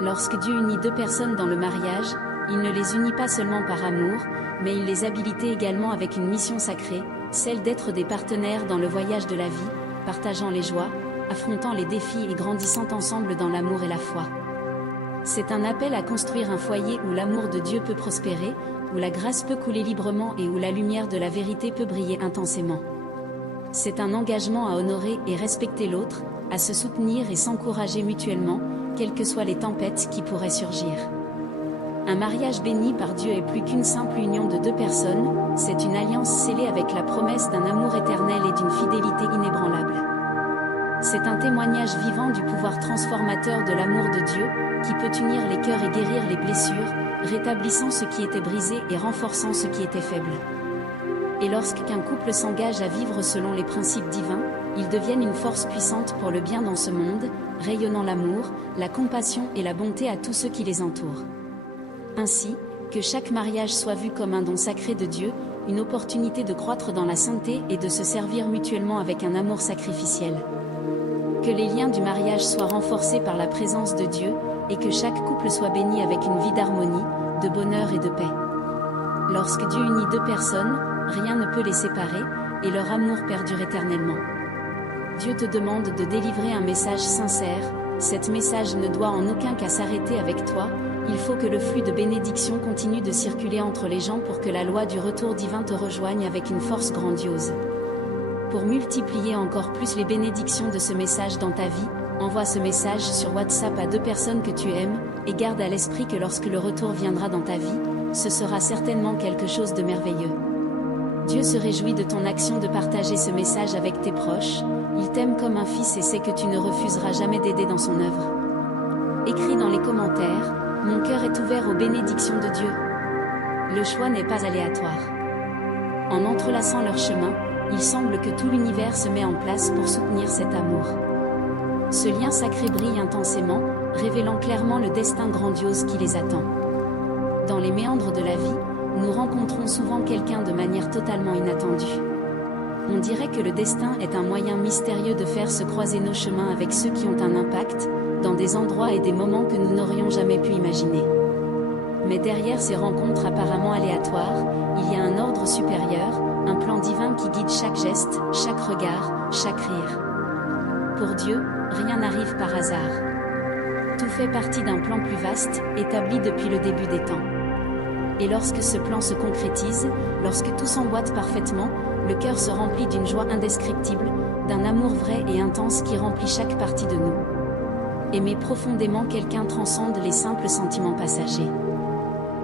Lorsque Dieu unit deux personnes dans le mariage, il ne les unit pas seulement par amour, mais il les habilitait également avec une mission sacrée, celle d'être des partenaires dans le voyage de la vie, partageant les joies, affrontant les défis et grandissant ensemble dans l'amour et la foi. C'est un appel à construire un foyer où l'amour de Dieu peut prospérer, où la grâce peut couler librement et où la lumière de la vérité peut briller intensément. C'est un engagement à honorer et respecter l'autre, à se soutenir et s'encourager mutuellement, quelles que soient les tempêtes qui pourraient surgir. Un mariage béni par Dieu est plus qu'une simple union de deux personnes, c'est une alliance scellée avec la promesse d'un amour éternel et d'une fidélité inébranlable. C'est un témoignage vivant du pouvoir transformateur de l'amour de Dieu, qui peut unir les cœurs et guérir les blessures, rétablissant ce qui était brisé et renforçant ce qui était faible. Et lorsqu'un couple s'engage à vivre selon les principes divins, ils deviennent une force puissante pour le bien dans ce monde, rayonnant l'amour, la compassion et la bonté à tous ceux qui les entourent. Ainsi, que chaque mariage soit vu comme un don sacré de Dieu, une opportunité de croître dans la sainteté et de se servir mutuellement avec un amour sacrificiel. Que les liens du mariage soient renforcés par la présence de Dieu, et que chaque couple soit béni avec une vie d'harmonie, de bonheur et de paix. Lorsque Dieu unit deux personnes, rien ne peut les séparer, et leur amour perdure éternellement. Dieu te demande de délivrer un message sincère, cet message ne doit en aucun cas s'arrêter avec toi, il faut que le flux de bénédiction continue de circuler entre les gens pour que la loi du retour divin te rejoigne avec une force grandiose. Pour multiplier encore plus les bénédictions de ce message dans ta vie, envoie ce message sur WhatsApp à deux personnes que tu aimes, et garde à l'esprit que lorsque le retour viendra dans ta vie, ce sera certainement quelque chose de merveilleux. Dieu se réjouit de ton action de partager ce message avec tes proches, il t'aime comme un fils et sait que tu ne refuseras jamais d'aider dans son œuvre. Écris dans les commentaires, mon cœur est ouvert aux bénédictions de Dieu. Le choix n'est pas aléatoire. En entrelaçant leur chemin, il semble que tout l'univers se met en place pour soutenir cet amour. Ce lien sacré brille intensément, révélant clairement le destin grandiose qui les attend. Dans les méandres de la vie, nous rencontrons souvent quelqu'un de manière totalement inattendue. On dirait que le destin est un moyen mystérieux de faire se croiser nos chemins avec ceux qui ont un impact, dans des endroits et des moments que nous n'aurions jamais pu imaginer. Mais derrière ces rencontres apparemment aléatoires, il y a un ordre supérieur, un plan divin qui guide chaque geste, chaque regard, chaque rire. Pour Dieu, rien n'arrive par hasard. Tout fait partie d'un plan plus vaste, établi depuis le début des temps. Et lorsque ce plan se concrétise, lorsque tout s'emboîte parfaitement, le cœur se remplit d'une joie indescriptible, d'un amour vrai et intense qui remplit chaque partie de nous. Aimer profondément quelqu'un transcende les simples sentiments passagers.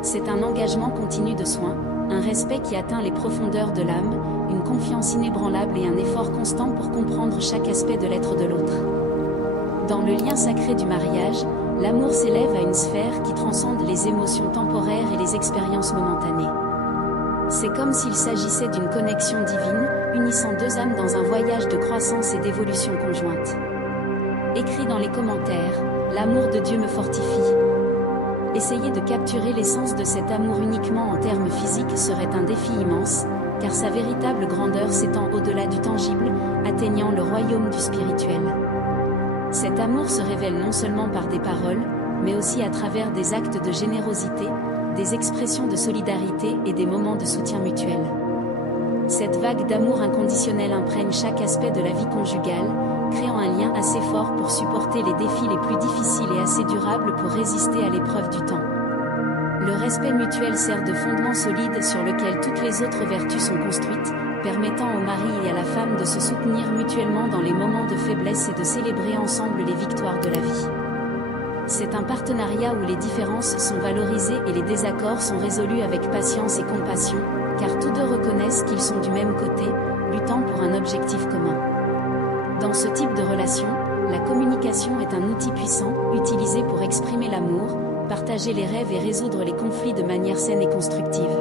C'est un engagement continu de soins, un respect qui atteint les profondeurs de l'âme, une confiance inébranlable et un effort constant pour comprendre chaque aspect de l'être de l'autre. Dans le lien sacré du mariage, l'amour s'élève à une sphère qui transcende les émotions temporaires et les expériences momentanées. C'est comme s'il s'agissait d'une connexion divine, unissant deux âmes dans un voyage de croissance et d'évolution conjointe. Écris dans les commentaires, l'amour de Dieu me fortifie. Essayer de capturer l'essence de cet amour uniquement en termes physiques serait un défi immense, car sa véritable grandeur s'étend au-delà du tangible, atteignant le royaume du spirituel. Cet amour se révèle non seulement par des paroles, mais aussi à travers des actes de générosité, des expressions de solidarité et des moments de soutien mutuel. Cette vague d'amour inconditionnel imprègne chaque aspect de la vie conjugale, créant un lien assez fort pour supporter les défis les plus difficiles et assez durable pour résister à l'épreuve du temps. Le respect mutuel sert de fondement solide sur lequel toutes les autres vertus sont construites, permettant au mari et à la femme de se soutenir mutuellement dans les moments de faiblesse et de célébrer ensemble les victoires de la vie. C'est un partenariat où les différences sont valorisées et les désaccords sont résolus avec patience et compassion, car tous deux reconnaissent qu'ils sont du même côté, luttant pour un objectif commun. Dans ce type de relation, la communication est un outil puissant, utilisé pour exprimer l'amour, partager les rêves et résoudre les conflits de manière saine et constructive.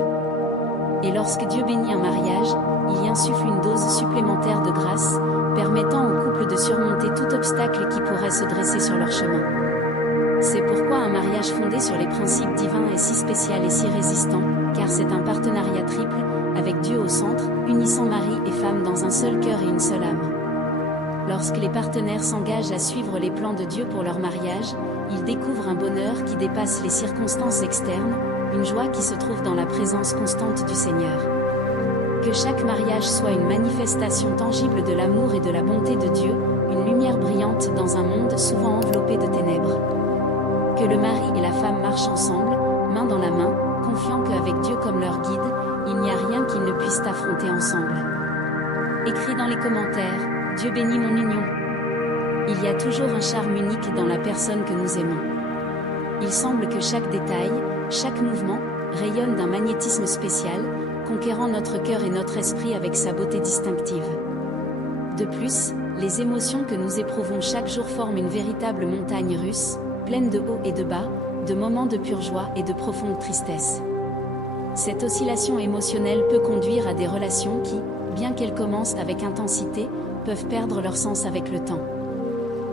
Et lorsque Dieu bénit un mariage, il y insuffle une dose supplémentaire de grâce, permettant au couple de surmonter tout obstacle qui pourrait se dresser sur leur chemin. C'est pourquoi un mariage fondé sur les principes divins est si spécial et si résistant, car c'est un partenariat triple, avec Dieu au centre, unissant mari et femme dans un seul cœur et une seule âme. Lorsque les partenaires s'engagent à suivre les plans de Dieu pour leur mariage, ils découvrent un bonheur qui dépasse les circonstances externes, une joie qui se trouve dans la présence constante du Seigneur. Que chaque mariage soit une manifestation tangible de l'amour et de la bonté de Dieu, une lumière brillante dans un monde souvent enveloppé de ténèbres. Que le mari et la femme marchent ensemble, main dans la main, confiant qu'avec Dieu comme leur guide, il n'y a rien qu'ils ne puissent affronter ensemble. Écris dans les commentaires, Dieu bénit mon union. Il y a toujours un charme unique dans la personne que nous aimons. Il semble que chaque détail, chaque mouvement, rayonne d'un magnétisme spécial, conquérant notre cœur et notre esprit avec sa beauté distinctive. De plus, les émotions que nous éprouvons chaque jour forment une véritable montagne russe, pleine de hauts et de bas, de moments de pure joie et de profonde tristesse. Cette oscillation émotionnelle peut conduire à des relations qui, bien qu'elles commencent avec intensité, peuvent perdre leur sens avec le temps.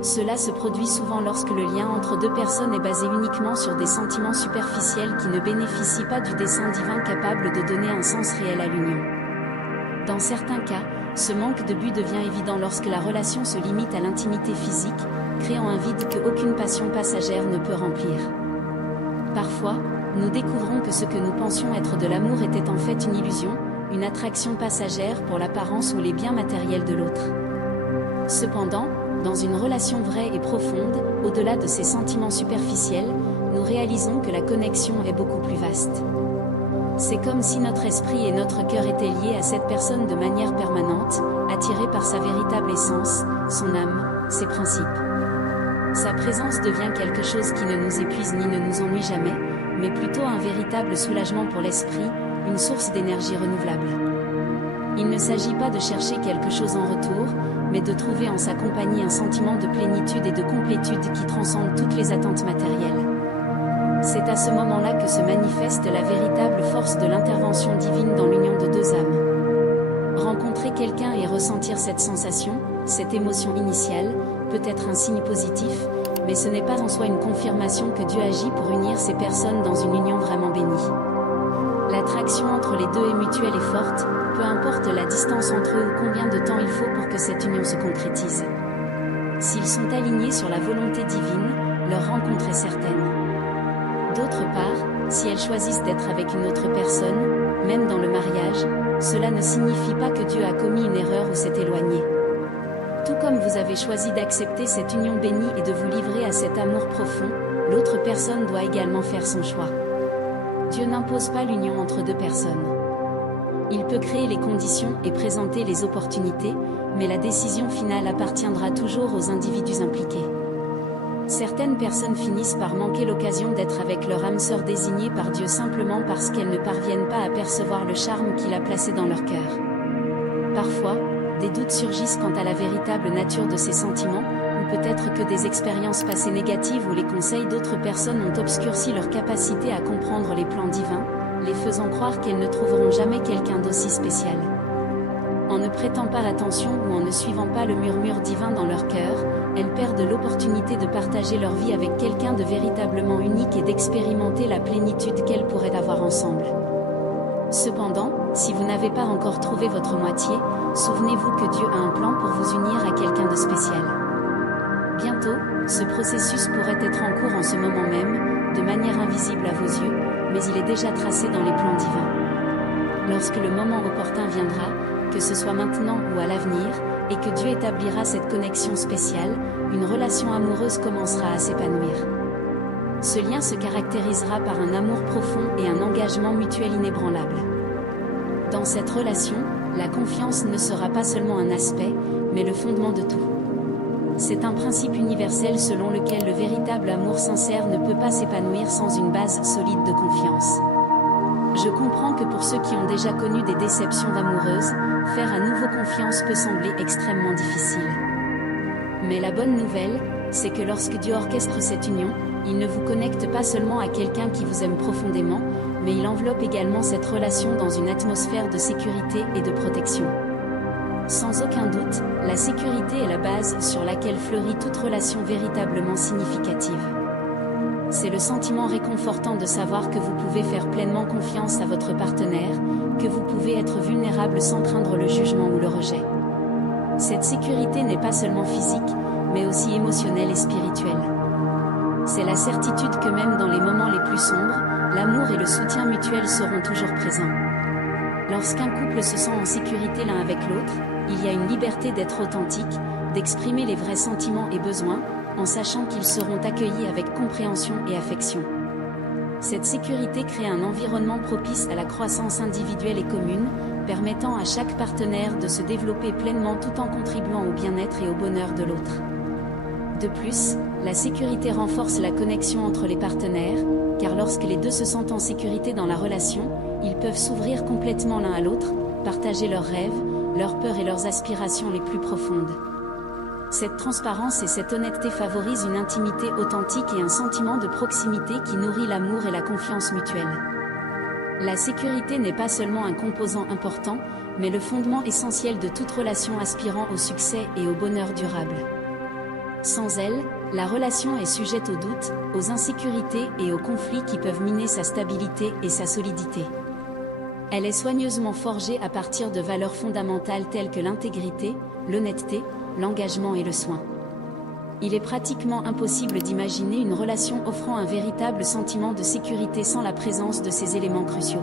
Cela se produit souvent lorsque le lien entre deux personnes est basé uniquement sur des sentiments superficiels qui ne bénéficient pas du dessein divin capable de donner un sens réel à l'union. Dans certains cas, ce manque de but devient évident lorsque la relation se limite à l'intimité physique, créant un vide que aucune passion passagère ne peut remplir. Parfois, nous découvrons que ce que nous pensions être de l'amour était en fait une illusion, une attraction passagère pour l'apparence ou les biens matériels de l'autre. Cependant, dans une relation vraie et profonde, au-delà de ces sentiments superficiels, nous réalisons que la connexion est beaucoup plus vaste. C'est comme si notre esprit et notre cœur étaient liés à cette personne de manière permanente, attirés par sa véritable essence, son âme, ses principes. Sa présence devient quelque chose qui ne nous épuise ni ne nous ennuie jamais, mais plutôt un véritable soulagement pour l'esprit, une source d'énergie renouvelable. Il ne s'agit pas de chercher quelque chose en retour, mais de trouver en sa compagnie un sentiment de plénitude et de complétude qui transcende toutes les attentes matérielles. C'est à ce moment-là que se manifeste la véritable force de l'intervention divine dans l'union de deux âmes. Rencontrer quelqu'un et ressentir cette sensation, cette émotion initiale, peut être un signe positif, mais ce n'est pas en soi une confirmation que Dieu agit pour unir ces personnes dans une union vraiment bénie. L'attraction entre les deux est mutuelle et forte, peu importe la distance entre eux ou combien de temps il faut pour que cette union se concrétise. S'ils sont alignés sur la volonté divine, leur rencontre est certaine. D'autre part, si elles choisissent d'être avec une autre personne, même dans le mariage, cela ne signifie pas que Dieu a commis une erreur ou s'est éloigné. Tout comme vous avez choisi d'accepter cette union bénie et de vous livrer à cet amour profond, l'autre personne doit également faire son choix. Dieu n'impose pas l'union entre deux personnes. Il peut créer les conditions et présenter les opportunités, mais la décision finale appartiendra toujours aux individus impliqués. Certaines personnes finissent par manquer l'occasion d'être avec leur âme sœur désignée par Dieu simplement parce qu'elles ne parviennent pas à percevoir le charme qu'il a placé dans leur cœur. Parfois, des doutes surgissent quant à la véritable nature de ces sentiments, ou peut-être que des expériences passées négatives ou les conseils d'autres personnes ont obscurci leur capacité à comprendre les plans divins, les faisant croire qu'elles ne trouveront jamais quelqu'un d'aussi spécial. En ne prêtant pas attention ou en ne suivant pas le murmure divin dans leur cœur, elles perdent l'opportunité de partager leur vie avec quelqu'un de véritablement unique et d'expérimenter la plénitude qu'elles pourraient avoir ensemble. Cependant, si vous n'avez pas encore trouvé votre moitié, souvenez-vous que Dieu a un plan pour vous unir à quelqu'un de spécial. Bientôt, ce processus pourrait être en cours en ce moment même, de manière invisible à vos yeux, mais il est déjà tracé dans les plans divins. Lorsque le moment opportun viendra, que ce soit maintenant ou à l'avenir, et que Dieu établira cette connexion spéciale, une relation amoureuse commencera à s'épanouir. Ce lien se caractérisera par un amour profond et un engagement mutuel inébranlable. Dans cette relation, la confiance ne sera pas seulement un aspect, mais le fondement de tout. C'est un principe universel selon lequel le véritable amour sincère ne peut pas s'épanouir sans une base solide de confiance. Je comprends que pour ceux qui ont déjà connu des déceptions amoureuses, faire à nouveau confiance peut sembler extrêmement difficile. Mais la bonne nouvelle, c'est que lorsque Dieu orchestre cette union, il ne vous connecte pas seulement à quelqu'un qui vous aime profondément, mais il enveloppe également cette relation dans une atmosphère de sécurité et de protection. Sans aucun doute, la sécurité est la base sur laquelle fleurit toute relation véritablement significative. C'est le sentiment réconfortant de savoir que vous pouvez faire pleinement confiance à votre partenaire, que vous pouvez être vulnérable sans craindre le jugement ou le rejet. Cette sécurité n'est pas seulement physique, mais aussi émotionnelle et spirituelle. C'est la certitude que même dans les moments les plus sombres, l'amour et le soutien mutuel seront toujours présents. Lorsqu'un couple se sent en sécurité l'un avec l'autre, il y a une liberté d'être authentique, d'exprimer les vrais sentiments et besoins, en sachant qu'ils seront accueillis avec compréhension et affection. Cette sécurité crée un environnement propice à la croissance individuelle et commune, permettant à chaque partenaire de se développer pleinement tout en contribuant au bien-être et au bonheur de l'autre. De plus, la sécurité renforce la connexion entre les partenaires, car lorsque les deux se sentent en sécurité dans la relation, ils peuvent s'ouvrir complètement l'un à l'autre, partager leurs rêves, leurs peurs et leurs aspirations les plus profondes. Cette transparence et cette honnêteté favorisent une intimité authentique et un sentiment de proximité qui nourrit l'amour et la confiance mutuelle. La sécurité n'est pas seulement un composant important, mais le fondement essentiel de toute relation aspirant au succès et au bonheur durable. Sans elle, la relation est sujette aux doutes, aux insécurités et aux conflits qui peuvent miner sa stabilité et sa solidité. Elle est soigneusement forgée à partir de valeurs fondamentales telles que l'intégrité, l'honnêteté, l'engagement et le soin. Il est pratiquement impossible d'imaginer une relation offrant un véritable sentiment de sécurité sans la présence de ces éléments cruciaux.